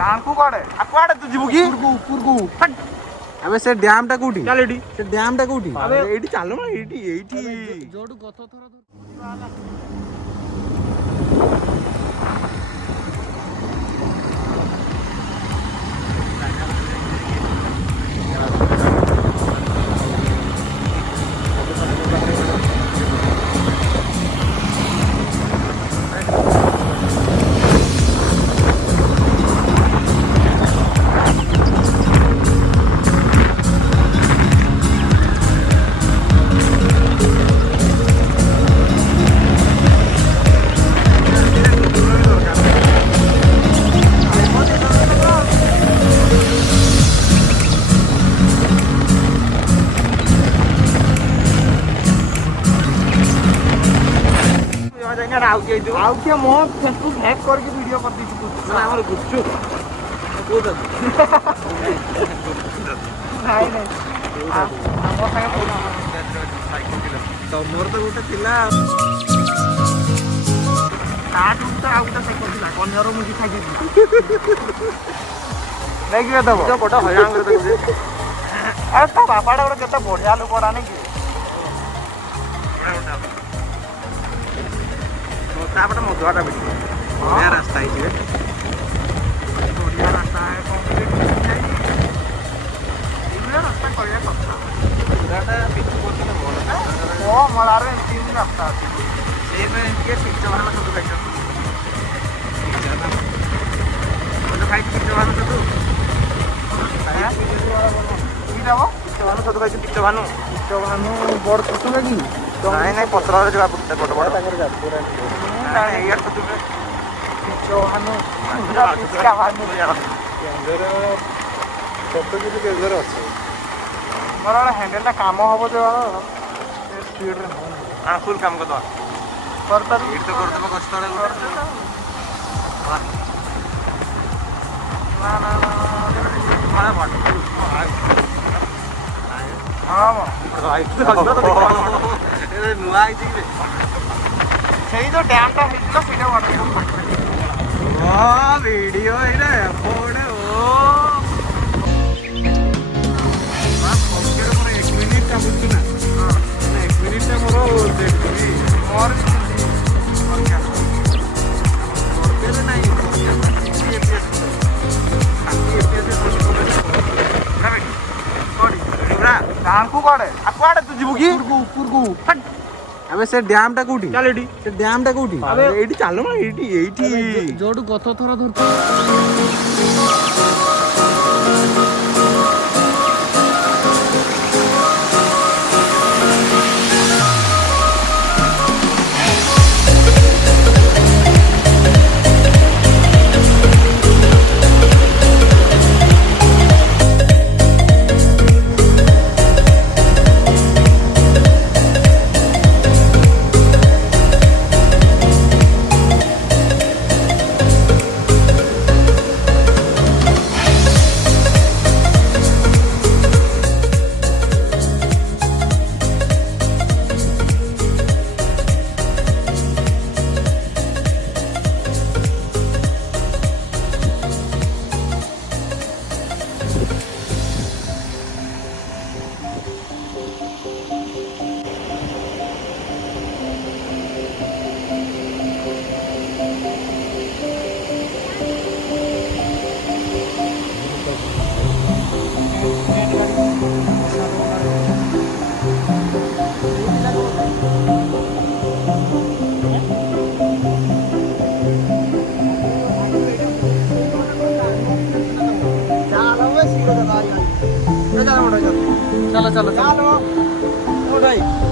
गाँव कड़े कुआड़े तू जीवु कि ऊपर को अबे से डैम टा कोठी चल एडी से डैम टा कोठी अबे एडी चलो ना एडी जोडू गथ थरा आउ क्या मो फेसबुक हैक करके वीडियो कर दी तू ना हमर गुच्चू को द नहीं नहीं हमर संगे तो मोर तो गोटे थिला काट उठता आउ तो साइकिल दिला कन्हर मुझी खाइ दी नहीं कि दबो जो बड़ा हयान कर दे अरे तो बापाडा रे केते बढ़िया लोक राने कि तापटा मधुआटा बिट नया रास्ता है जी बढ़िया रास्ता है कंक्रीट नहीं ये रास्ता करिया कथा रास्ता बिच कोती ना बोल ओ मलारे तीन रास्ता से में के पिक्चर वाला सब बैठ तो खाई पिक्चर वाला तो है की जाबो पिक्चर वाला सब चवानो बड़ छोटू लगी नहीं नहीं पत्रा रे जगह बड़ बड़ ताकर जा पूरा नहीं यार तो तुम्हें चवानो पूरा पिचका भानु केंद्र फोटो के केंद्र আছে मोर हैंडल ता काम होबो जो स्पीड रे हां फुल काम कर दो पर स्पीड तो कर दबो कष्ट रे ना ना मारा बात हां भाई तो नुआ आई थी सही जो डैम ता हिटलो सीधा वाट वाह वीडियो इरे फोड़े ओ आप ओके रे मोर 1 मिनिट ता बुझी ना 1 मिनिट ता मोर देखबी और क्या करते नहीं क्या एपीएस गाँव कड़े कुआड़े तू जीवु कि ऊपर को अबे से डैम टा कोठी चल एडी से डैम टा कोठी अबे एडी चलो ना एडी जोडू गथ थरा धरते चलो चलो चलो